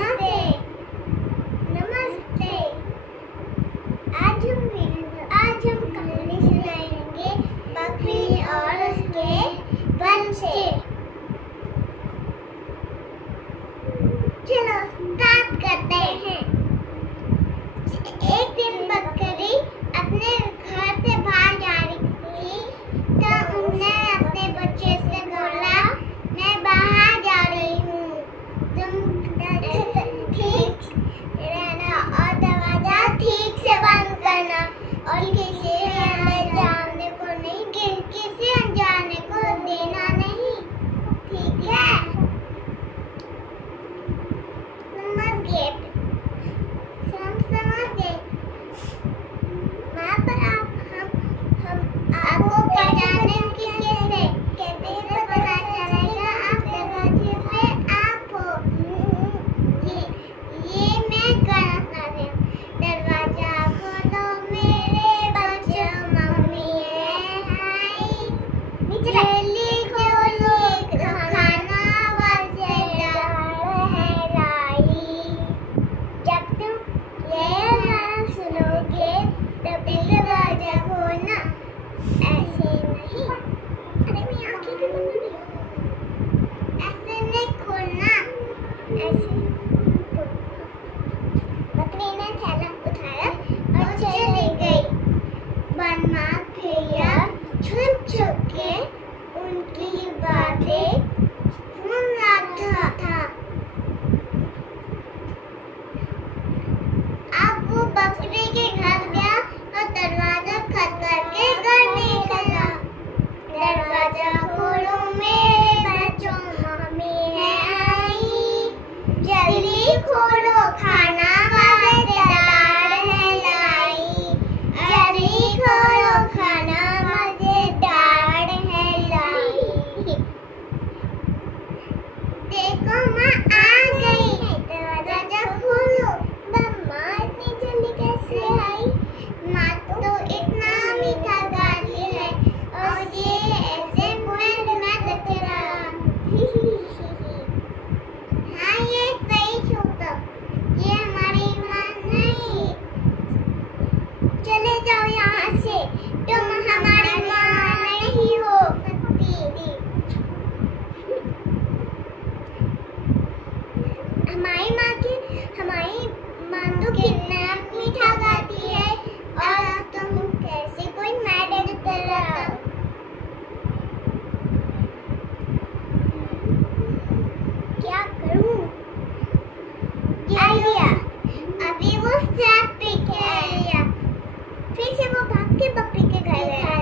नमस्ते। नमस्ते। आज हम कहानी सुनाएंगे बकरी और उसके बच्चे। चलो स्टार्ट करते हैं। एक दिन बकरी अपने घर से बाहर जा रही थी, तो उसने अपने बच्चे से बोला, मैं बाहर जा रही हूँ, तुम ठीक रहना और दरवाजा ठीक से बंद करना और किसी अनजाने को देना नहीं, ठीक है? समझ गए? वहाँ पर हम आपको पहचाने की कैसे पता चलेगा? आप दरवाजे पे आप हो। ये मैं गाना सुना रही हूँ। दरवाजा खोलो मेरे बच्चों, मम्मी है हाय। जल्दी खोलो, खाना मजेदार है लाई। जब तुम ये गाना सुनोगे तब दरवाजा खोलना, ऐसे नहीं। अरे मैं आंखें भी बंद कर रही हूँ। ऐसे नहीं खोलना, ऐसे। बकरी ने थैला उठाया और चली गई। बदमाश भैया छुप छुप के उनकी बातें सुन रहा था। अब वो बकरी के घर गया और दरवाजा खटखटा के घर निकला। दरवाजा खोलो मेरे बच्चों, मम्मी है आई। जल्दी खोलो, खाना मजेदार है लाई। जल्दी खोलो, खाना मजेदार है लाई। देखो माँ आ गई, दरवाजा खोलो। मम्मा इतनी जल्दी कैसे आई? माँ तो इतना मीठा गाती है और ये ऐसे मैं चला। हाँ ये सही छोटा, ये हमारी माँ नहीं। चले जाओ यहाँ से, तुम हमारी माँ नहीं हो सकती। हमारी माँ तो कितना मीठा गाती है और तुम कैसे कोई मैडल कर रहा? क्या करूं? आइडिया। अभी वो सांप पे खेल लिया, फिर से वो भाग के बकरी के घर गया।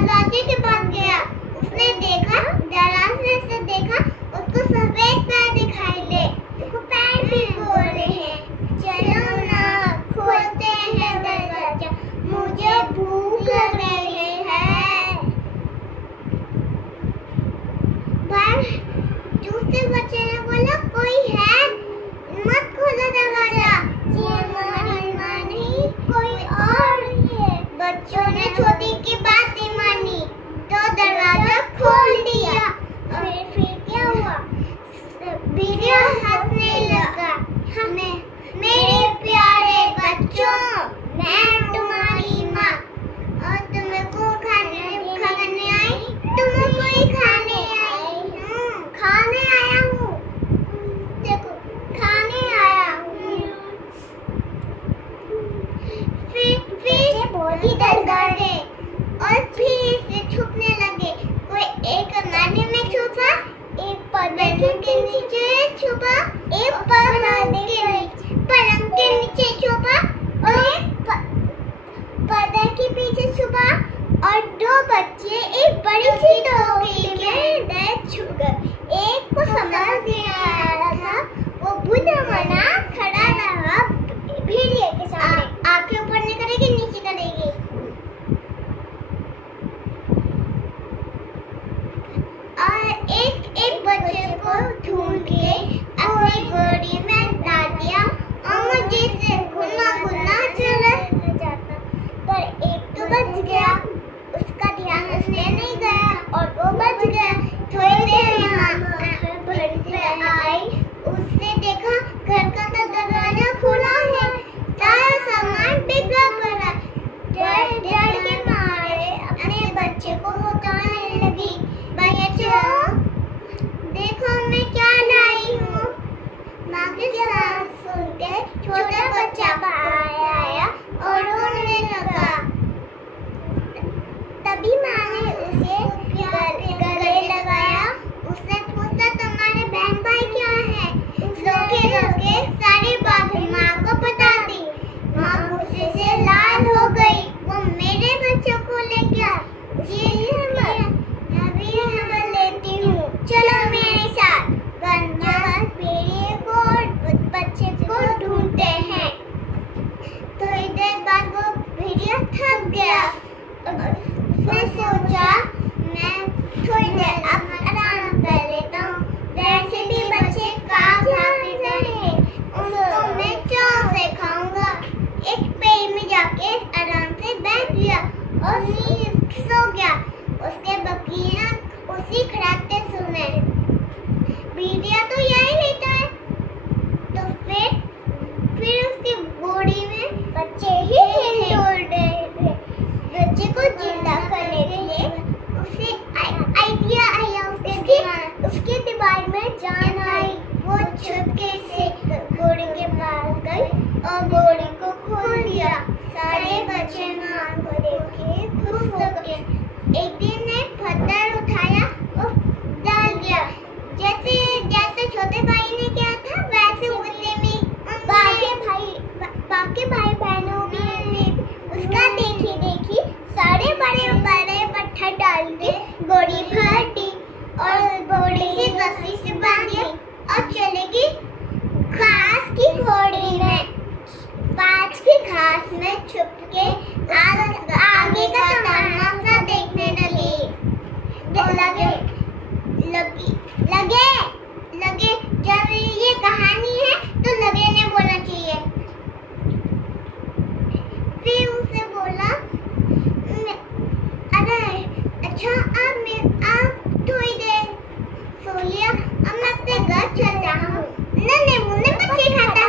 दरवाजे के पास गया। उसने देखा, दरवाजे से देखा, उसको सफेद पैर दिखाई दे। उसको पैर भी बोल रहे हैं, चलो ना खोलते हैं दरवाजा, मुझे भूख लग रही है। पर दूसरे बच्चे ने बोला, कोई है, मत खोलो दरवाजा। नहीं, कोई और है। बच्चों ने छोटी की बात नहीं मानी तो दरवाजा खोल दिया। फिर क्या हुआ? भेड़िया हंसने लगा। मेरे प्यारे बच्चों, मैं तुम्हारी माँ और तुम्हें को खाने आई। तुमको ही खाने आया हूँ। देखो, खाने आया हूँ। फिर बहुत ही डर गए और फिर से छुपने लगे। कोई एक नाली में छुपा, एक पर्दे के नीचे छुपा, एक पलंग के नीचे छुपा और एक पर्दे के पीछे छुपा और दो बच्चे एक बड़ी सी टोकरी के अंदर छुप गए। एक को समझ नहीं आ रहा था, वो बुद्धा बना खड़ा रहा भेड़िए के सामने। आंखें ऊपर नहीं करेगी, नीचे करेगी। और एक बच्चे को ढूंढ के अपनी गोदी में डाल दिया और मुझे से गुना चला जाता। पर एक तो बच गया, उसका ध्यान उसने नहीं गया और वो बच गया। थोड़ी देर में आई, उसने देखा घर का तो दरवाजा खुला है, सारा सामान बिखरा पड़ा। डर के मारे अपने बच्चे को बताने लगी, बच्चों देखो मैं क्या लाई हूँ। माँ की बात सुनकर छोटा बच्चा बाहर आया और रोने लगा। तभी माँ ने उसे गले लगाया। उसने पूछा, तुम्हारे बहन भाई क्या है? रोके सारी बातें माँ को बता दी। माँ गुस्से से लाल हो गई। वो मेरे बच्चों को ले गया। अभी हम लेती हूँ, चलो मेरे साथ। भेड़िए को और बच्चे को ढूंढते हैं। थोड़ी देर बाद वो भेड़िया थक गया। उसने सोचा, मैं थोड़ी देर अब आराम कर लेता हूँ। वैसे भी बच्चे काम खाते रहे, उनको मैं चाव से खाऊंगा। एक पेड़ में जाके आराम से बैठ गया और सो गया। उसके बकरियां उसी खड़ाते सुने। भेड़िया तो यही लेता है। तो फिर उसकी गोदी में बच्चे ही तोड़ रहे थे। बच्चे को जिंदा करने के लिए उसे आइडिया आया उसके दिमाग में जान आई। वो चुपके से गोदी के पास गई और गोदी को खोल दिया। सारे बच्चे माँ को देख के खुश हो गए। एक दिन ने पत्थर उठाया और डाल दिया। जैसे छोटे भाई ने किया था, वैसे गुस्से में बाकी भाई बहनों ने उसका देखी सारे बड़े पत्थर डाल के गोदी भर दी और गोदी से रस्सी से बांधी और चलेगी घास की घोड़ी में। पास की घास में छुप के आगे का तमाशा देखने लगे। जब ये कहानी है तो लगे ने बोलना चाहिए। फिर उसे बोला, अरे अच्छा आप थोड़ी देर सो लिया, अब मैं अपने घर चल रहा हूँ। नन्हे मुन्ने बच्चे खाता